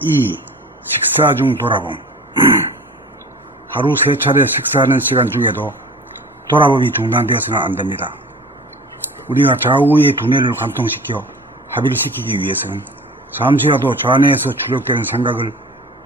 2. 식사 중 돌아봄. 하루 3차례 식사하는 시간 중에도 돌아봄이 중단되어서는 안됩니다. 우리가 좌우의 두뇌를 관통시켜 합일시키기 위해서는 잠시라도 좌뇌에서 출력되는 생각을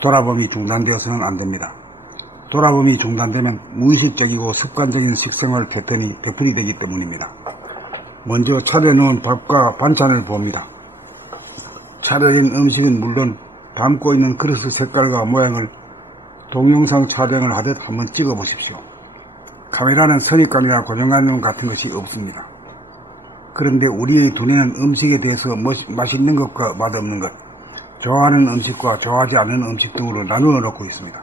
돌아봄이 중단되어서는 안됩니다. 돌아봄이 중단되면 무의식적이고 습관적인 식생활 패턴이 되풀이 되기 때문입니다. 먼저 차려놓은 밥과 반찬을 봅니다. 차려진 음식은 물론 담고 있는 그릇의 색깔과 모양을 동영상 촬영을 하듯 한번 찍어 보십시오. 카메라는 선입관이나 고정관념 같은 것이 없습니다. 그런데 우리의 두뇌는 음식에 대해서 맛있는 것과 맛없는 것, 좋아하는 음식과 좋아하지 않는 음식 등으로 나누어 놓고 있습니다.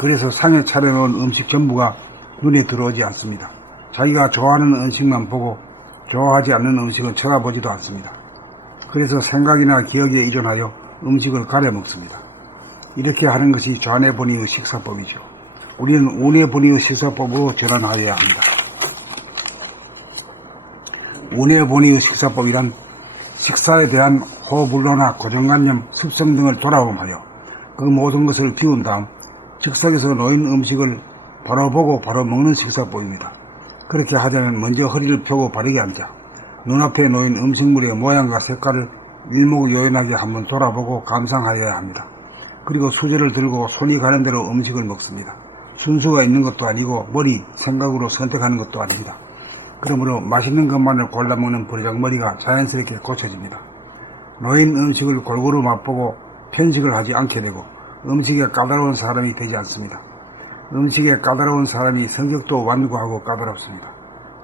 그래서 상에 차려놓은 음식 전부가 눈에 들어오지 않습니다. 자기가 좋아하는 음식만 보고 좋아하지 않는 음식은 쳐다보지도 않습니다. 그래서 생각이나 기억에 의존하여 음식을 가려 먹습니다. 이렇게 하는 것이 좌뇌분이의 식사법이죠. 우리는 우뇌분이의 식사법으로 전환하여야 합니다. 우뇌분이의 식사법이란 식사에 대한 호불호나 고정관념, 습성 등을 돌아봄하여 그 모든 것을 비운 다음 즉석에서 놓인 음식을 바로 보고 바로 먹는 식사법입니다. 그렇게 하자면 먼저 허리를 펴고 바르게 앉아 눈앞에 놓인 음식물의 모양과 색깔을 일목요연하게 한번 돌아보고 감상하여야 합니다. 그리고 수저를 들고 손이 가는 대로 음식을 먹습니다. 순수가 있는 것도 아니고 머리, 생각으로 선택하는 것도 아닙니다. 그러므로 맛있는 것만을 골라 먹는 버르장머리가 자연스럽게 고쳐집니다. 놓인 음식을 골고루 맛보고 편식을 하지 않게 되고 음식에 까다로운 사람이 되지 않습니다. 음식에 까다로운 사람이 성격도 완고하고 까다롭습니다.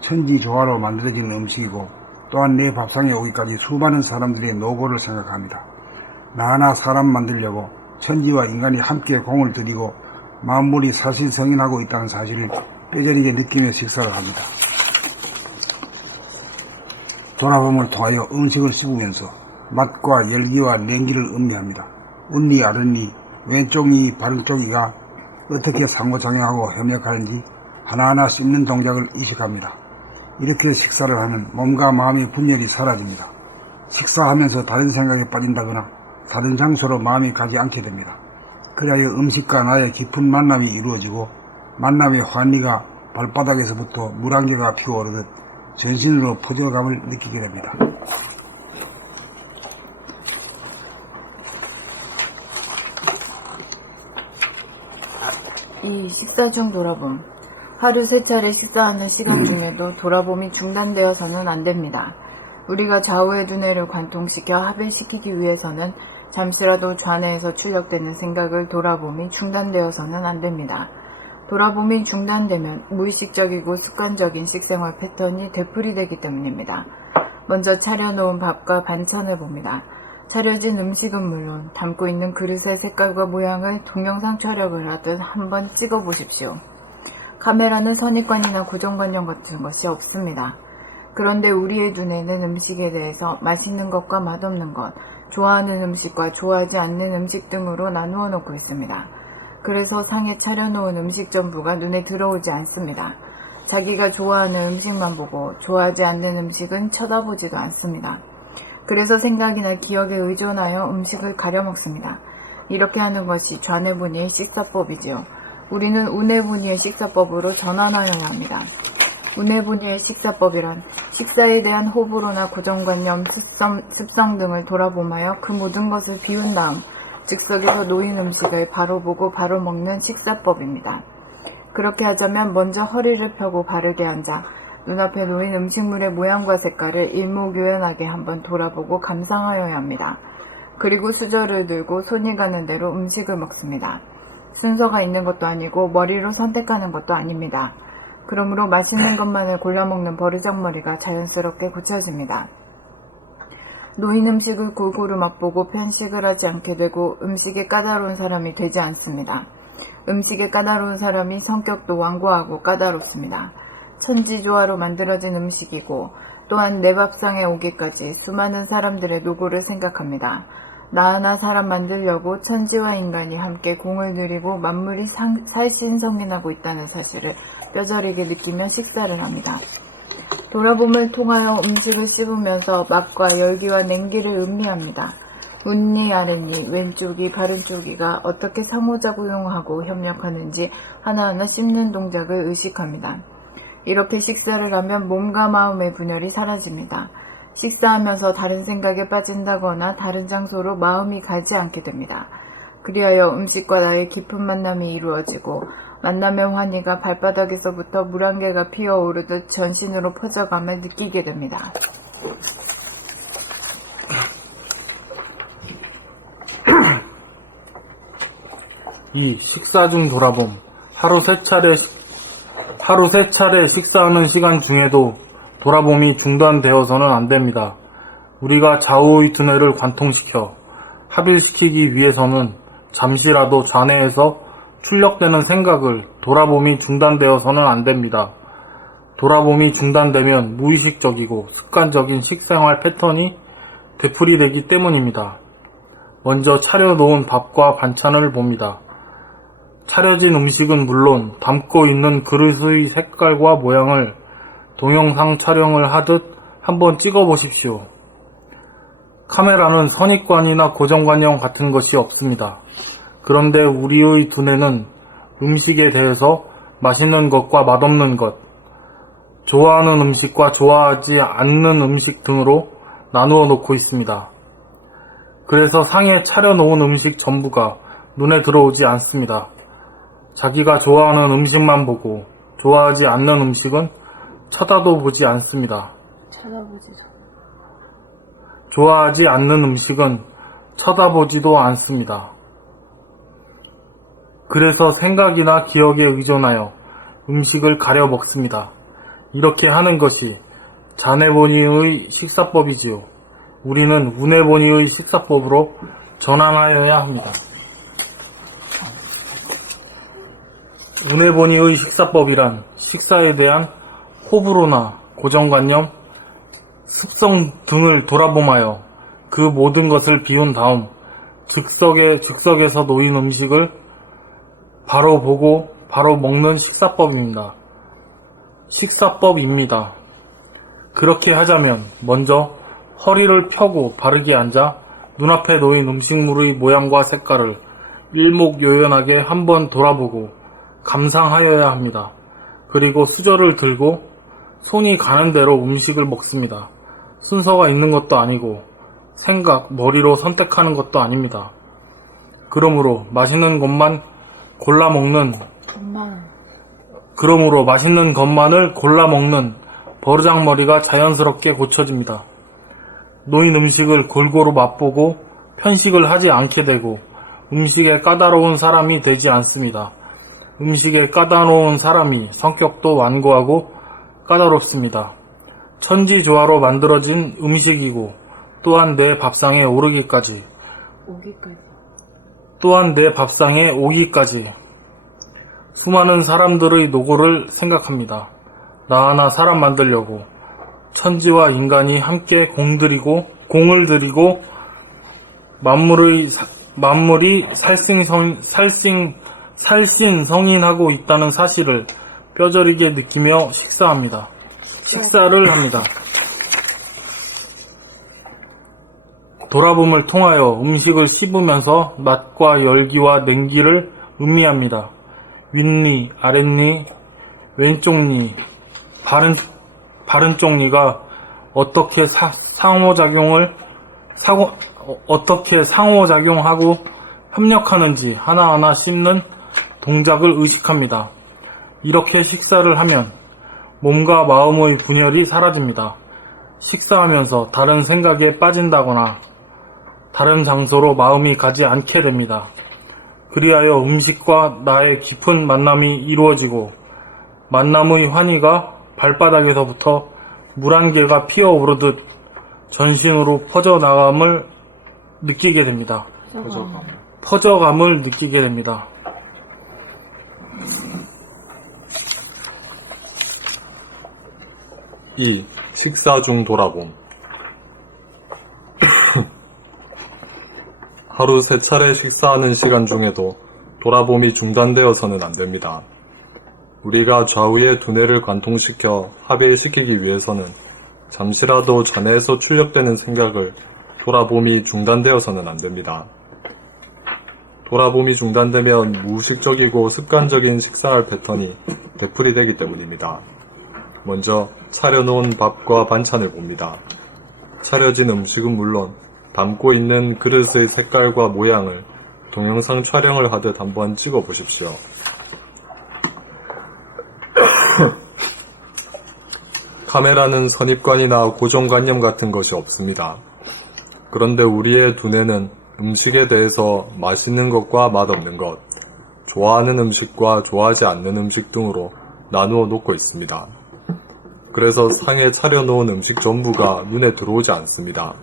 천지조화로 만들어진 음식이고 또한 내 밥상에 오기까지 수많은 사람들의 노고를 생각합니다. 나 하나 사람 만들려고 천지와 인간이 함께 공을 들이고 만물이 사실성인하고 있다는 사실을 뼈저리게 느끼며 식사를 합니다. 돌아봄을 통하여 음식을 씹으면서 맛과 열기와 냉기를 음미합니다. 운리 아른리, 왼쪽 이 바른쪽 이가 어떻게 상호작용하고 협력하는지 하나하나 씹는 동작을 의식합니다. 이렇게 식사를 하면 몸과 마음의 분열이 사라집니다. 식사하면서 다른 생각에 빠진다거나 다른 장소로 마음이 가지 않게 됩니다. 그리하여 음식과 나의 깊은 만남이 이루어지고 만남의 환희가 발바닥에서부터 물 한 개가 피어오르듯 전신으로 퍼져감을 느끼게 됩니다. 이 식사 중 돌아봄. 하루 3차례 식사하는 시간 중에도 돌아봄이 중단되어서는 안됩니다. 우리가 좌우의 두뇌를 관통시켜 합일시키기 위해서는 잠시라도 좌뇌에서 출력되는 생각을 돌아봄이 중단되어서는 안됩니다. 돌아봄이 중단되면 무의식적이고 습관적인 식생활 패턴이 되풀이되기 때문입니다. 먼저 차려놓은 밥과 반찬을 봅니다. 차려진 음식은 물론 담고 있는 그릇의 색깔과 모양을 동영상 촬영을 하듯 한번 찍어보십시오. 카메라는 선입관이나 고정관념 같은 것이 없습니다. 그런데 우리의 눈에는 음식에 대해서 맛있는 것과 맛없는 것, 좋아하는 음식과 좋아하지 않는 음식 등으로 나누어 놓고 있습니다. 그래서 상에 차려놓은 음식 전부가 눈에 들어오지 않습니다. 자기가 좋아하는 음식만 보고 좋아하지 않는 음식은 쳐다보지도 않습니다. 그래서 생각이나 기억에 의존하여 음식을 가려 먹습니다. 이렇게 하는 것이 좌뇌분이의 식사법이지요. 우리는 우뇌분이의 식사법으로 전환하여야 합니다. 우뇌분이의 식사법이란 식사에 대한 호불호나 고정관념, 습성 등을 돌아보며 그 모든 것을 비운 다음 즉석에서 놓인 음식을 바로 보고 바로 먹는 식사법입니다. 그렇게 하자면 먼저 허리를 펴고 바르게 앉아 눈앞에 놓인 음식물의 모양과 색깔을 일목요연하게 한번 돌아보고 감상하여야 합니다. 그리고 수저를 들고 손이 가는 대로 음식을 먹습니다. 순서가 있는 것도 아니고 머리로 선택하는 것도 아닙니다. 그러므로 맛있는 것만을 골라 먹는 버르장머리가 자연스럽게 고쳐집니다. 놓인 음식을 골고루 맛보고 편식을 하지 않게 되고 음식에 까다로운 사람이 되지 않습니다. 음식에 까다로운 사람이 성격도 완고하고 까다롭습니다. 천지조화로 만들어진 음식이고 또한 내 밥상에 오기까지 수많은 사람들의 노고를 생각합니다. 나 하나 사람 만들려고 천지와 인간이 함께 공을 들이고 만물이 살신성인하고 있다는 사실을 뼈저리게 느끼며 식사를 합니다. 돌아봄을 통하여 음식을 씹으면서 맛과 열기와 냉기를 음미합니다. 웃니 아랫니 왼쪽이 바른쪽이가 어떻게 상호작용하고 협력하는지 하나하나 씹는 동작을 의식합니다. 이렇게 식사를 하면 몸과 마음의 분열이 사라집니다. 식사하면서 다른 생각에 빠진다거나 다른 장소로 마음이 가지 않게 됩니다. 그리하여 음식과 나의 깊은 만남이 이루어지고 만남의 환희가 발바닥에서부터 물 한 개가 피어오르듯 전신으로 퍼져감을 느끼게 됩니다. 이 식사 중 돌아봄. 하루 세 차례 식사하는 시간 중에도 돌아봄이 중단되어서는 안 됩니다. 우리가 좌우의 두뇌를 관통시켜 합일시키기 위해서는 잠시라도 좌뇌에서 출력되는 생각을 돌아봄이 중단되어서는 안 됩니다. 돌아봄이 중단되면 무의식적이고 습관적인 식생활 패턴이 되풀이되기 때문입니다. 먼저 차려놓은 밥과 반찬을 봅니다. 차려진 음식은 물론 담고 있는 그릇의 색깔과 모양을 동영상 촬영을 하듯 한번 찍어보십시오. 카메라는 선입관이나 고정관념 같은 것이 없습니다. 그런데 우리의 두뇌는 음식에 대해서 맛있는 것과 맛없는 것, 좋아하는 음식과 좋아하지 않는 음식 등으로 나누어 놓고 있습니다. 그래서 상에 차려놓은 음식 전부가 눈에 들어오지 않습니다. 자기가 좋아하는 음식만 보고 좋아하지 않는 음식은 쳐다도 보지 않습니다. 좋아하지 않는 음식은 쳐다보지도 않습니다. 그래서 생각이나 기억에 의존하여 음식을 가려 먹습니다. 이렇게 하는 것이 자네본의의 식사법이지요. 우리는 우네본의의 식사법으로 전환하여야 합니다. 우네본의의 식사법이란 식사에 대한 호불호나 고정관념, 습성 등을 돌아봄하여 그 모든 것을 비운 다음 즉석에서 놓인 음식을 바로 보고 바로 먹는 식사법입니다. 그렇게 하자면 먼저 허리를 펴고 바르게 앉아 눈앞에 놓인 음식물의 모양과 색깔을 일목요연하게 한번 돌아보고 감상하여야 합니다. 그리고 수저를 들고 손이 가는 대로 음식을 먹습니다. 순서가 있는 것도 아니고 머리로 선택하는 것도 아닙니다. 그러므로 맛있는 것만을 골라 먹는 버르장머리가 자연스럽게 고쳐집니다. 놓인 음식을 골고루 맛보고 편식을 하지 않게 되고 음식에 까다로운 사람이 되지 않습니다. 음식에 까다로운 사람이 성격도 완고하고 까다롭습니다. 천지조화로 만들어진 음식이고 또한 내 밥상에 오기까지 수많은 사람들의 노고를 생각합니다. 나 하나 사람 만들려고 천지와 인간이 함께 공을 들이고 만물이 살신성인하고 있다는 사실을 뼈저리게 느끼며 식사를 합니다. 돌아봄을 통하여 음식을 씹으면서 맛과 열기와 냉기를 음미합니다. 윗니, 아랫니, 왼쪽니, 바른쪽니가 어떻게 상호작용하고 협력하는지 하나하나 씹는 동작을 의식합니다. 이렇게 식사를 하면 몸과 마음의 분열이 사라집니다. 식사하면서 다른 생각에 빠진다거나 다른 장소로 마음이 가지 않게 됩니다. 그리하여 음식과 나의 깊은 만남이 이루어지고 만남의 환희가 발바닥에서부터 물 한 개가 피어오르듯 전신으로 퍼져나감을 느끼게 됩니다. 퍼져감을 느끼게 됩니다. 이 식사 중 돌아봄. 하루 세 차례 식사하는 시간 중에도 돌아봄이 중단되어서는 안 됩니다. 우리가 좌우의 두뇌를 관통시켜 합일시키기 위해서는 잠시라도 좌뇌에서 출력되는 생각을 돌아봄이 중단되어서는 안 됩니다. 돌아봄이 중단되면 무의식적이고 습관적인 식생활 패턴이 되풀이되기 때문입니다. 먼저 차려놓은 밥과 반찬을 봅니다. 차려진 음식은 물론 담고 있는 그릇의 색깔과 모양을 동영상 촬영을 하듯 한번 찍어 보십시오. 카메라는 선입관이나 고정관념 같은 것이 없습니다. 그런데 우리의 두뇌는 음식에 대해서 맛있는 것과 맛없는 것, 좋아하는 음식과 좋아하지 않는 음식 등으로 나누어 놓고 있습니다. 그래서 상에 차려놓은 음식 전부가 눈에 들어오지 않습니다.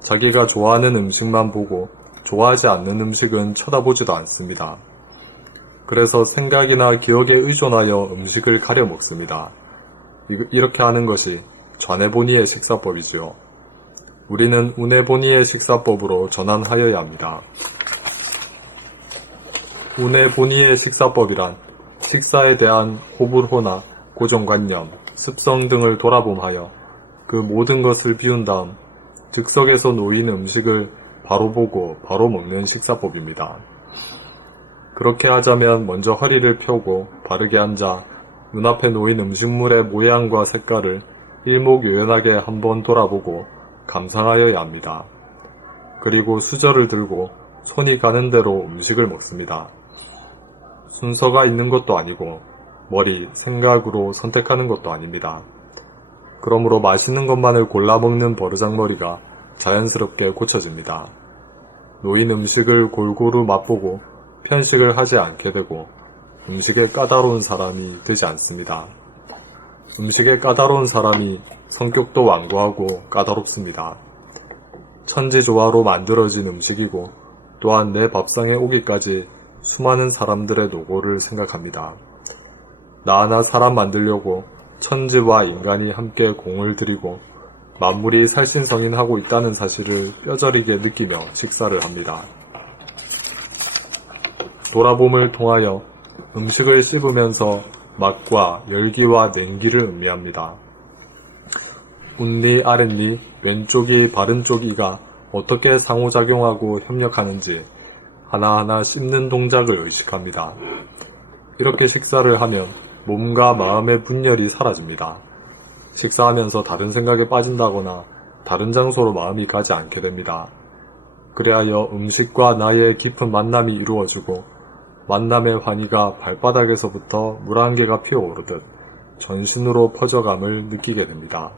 자기가 좋아하는 음식만 보고 좋아하지 않는 음식은 쳐다보지도 않습니다. 그래서 생각이나 기억에 의존하여 음식을 가려 먹습니다. 이렇게 하는 것이 좌뇌본이의 식사법이지요. 우리는 우뇌본이의 식사법으로 전환하여야 합니다. 우뇌본이의 식사법이란 식사에 대한 호불호나 고정관념, 습성 등을 돌아봄하여 그 모든 것을 비운 다음 즉석에서 놓인 음식을 바로 보고 바로 먹는 식사법입니다. 그렇게 하자면 먼저 허리를 펴고 바르게 앉아 눈앞에 놓인 음식물의 모양과 색깔을 일목요연하게 한번 돌아보고 감상하여야 합니다. 그리고 수저를 들고 손이 가는 대로 음식을 먹습니다. 순서가 있는 것도 아니고 머리, 생각으로 선택하는 것도 아닙니다. 그러므로 맛있는 것만을 골라 먹는 버르장머리가 자연스럽게 고쳐집니다. 놓인 음식을 골고루 맛보고 편식을 하지 않게 되고 음식에 까다로운 사람이 되지 않습니다. 음식에 까다로운 사람이 성격도 완고하고 까다롭습니다. 천지조화로 만들어진 음식이고 또한 내 밥상에 오기까지 수많은 사람들의 노고를 생각합니다. 나 하나 사람 만들려고 천지와 인간이 함께 공을 들이고 만물이 살신성인하고 있다는 사실을 뼈저리게 느끼며 식사를 합니다. 돌아봄을 통하여 음식을 씹으면서 맛과 열기와 냉기를 음미합니다. 웃니 아랫니 왼쪽이 바른쪽 이가 어떻게 상호작용하고 협력하는지 하나하나 씹는 동작을 의식합니다. 이렇게 식사를 하면 몸과 마음의 분열이 사라집니다. 식사하면서 다른 생각에 빠진다거나 다른 장소로 마음이 가지 않게 됩니다. 그리하여 음식과 나의 깊은 만남이 이루어지고 만남의 환희가 발바닥에서부터 물 한 개가 피어오르듯 전신으로 퍼져감을 느끼게 됩니다.